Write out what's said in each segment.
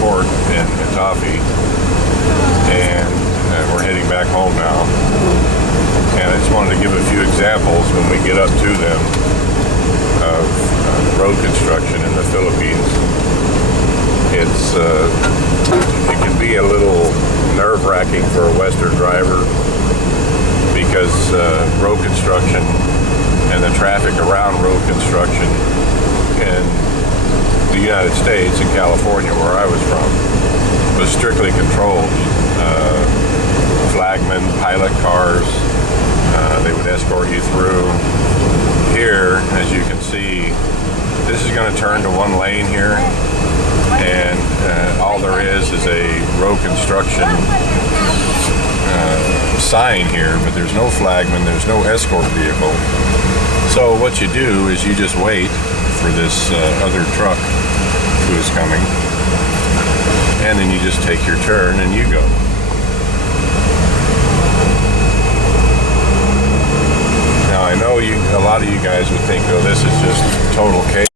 port in Itafi, and we're heading back home now. And I just wanted to give a few examples when we get up to them of road construction in the Philippines. It can be a little nerve-wracking for a Western driver because road construction and the traffic around road construction in the United States, in California, where I was from, was strictly controlled. Flagmen, pilot cars, they would escort you through. Here, as you can see, this is going to turn to one lane here, and all there is a road construction sign here, but there's no flagman, there's no escort vehicle. So what you do is you just wait for this other truck who is coming, and then you just take your turn and you go. Now I know a lot of you guys would think, oh, this is just total chaos.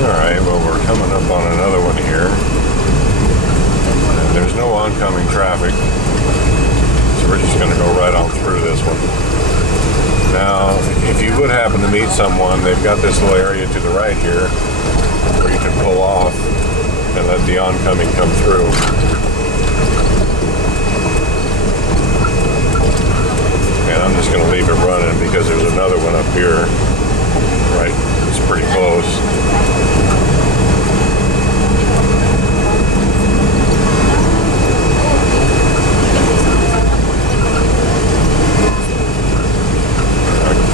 Alright, well, we're coming up on another one here. And there's no oncoming traffic, so we're just going to go right on through this one. Now, if you would happen to meet someone, they've got this little area to the right here where you can pull off and let the oncoming come through. And I'm just going to leave it running because there's another one up here. Right, it's pretty close.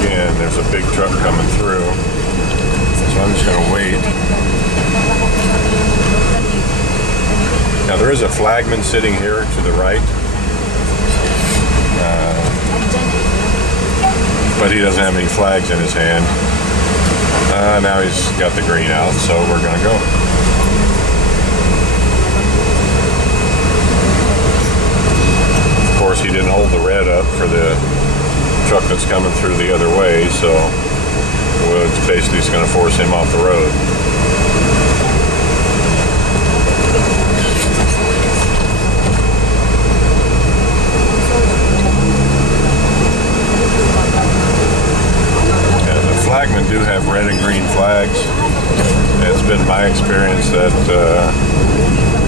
Again, there's a big truck coming through, so I'm just going to wait. Now there is a flagman sitting here to the right, but he doesn't have any flags in his hand. Now he's got the green out, so we're going to go. Of course, he didn't hold the red up for the truck that's coming through the other way, so it's basically going to force him off the road. Flagmen do have red and green flags. It's been my experience that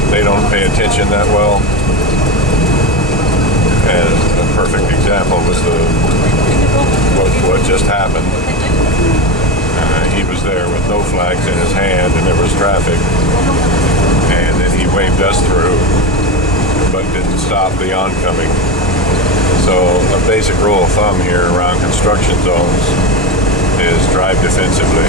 they don't pay attention that well. And a perfect example was what just happened. He was there with no flags in his hand, and there was traffic. And then he waved us through, but didn't stop the oncoming. So a basic rule of thumb here around construction zones is drive defensively.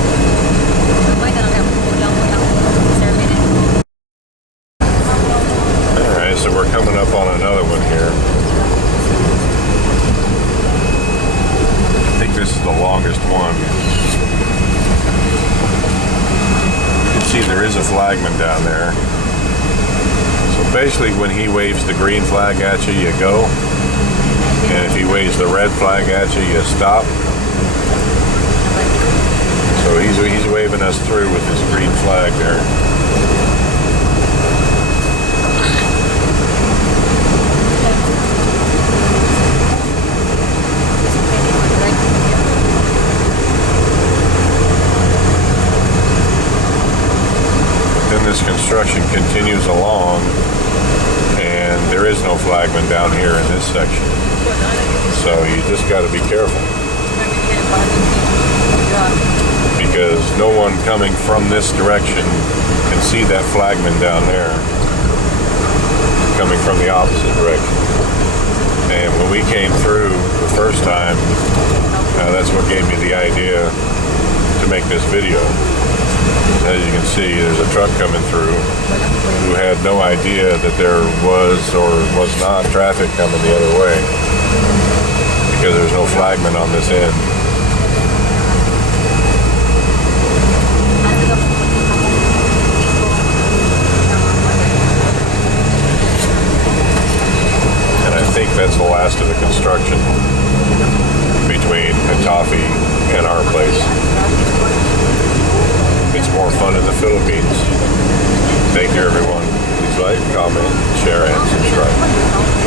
Alright, so we're coming up on another one here. I think this is the longest one. You can see there is a flagman down there. So basically when he waves the green flag at you, you go. And if he waves the red flag at you, you stop. So he's waving us through with his green flag there. Then this construction continues along, and there is no flagman down here in this section. So you just got to be careful. Because no one coming from this direction can see that flagman down there coming from the opposite direction. And when we came through the first time, that's what gave me the idea to make this video. As you can see, there's a truck coming through who had no idea that there was or was not traffic coming the other way because there's no flagman on this end. last of the construction between Hitachi and our place. It's more fun in the Philippines. Thank you, everyone. Please like, comment, share, and subscribe.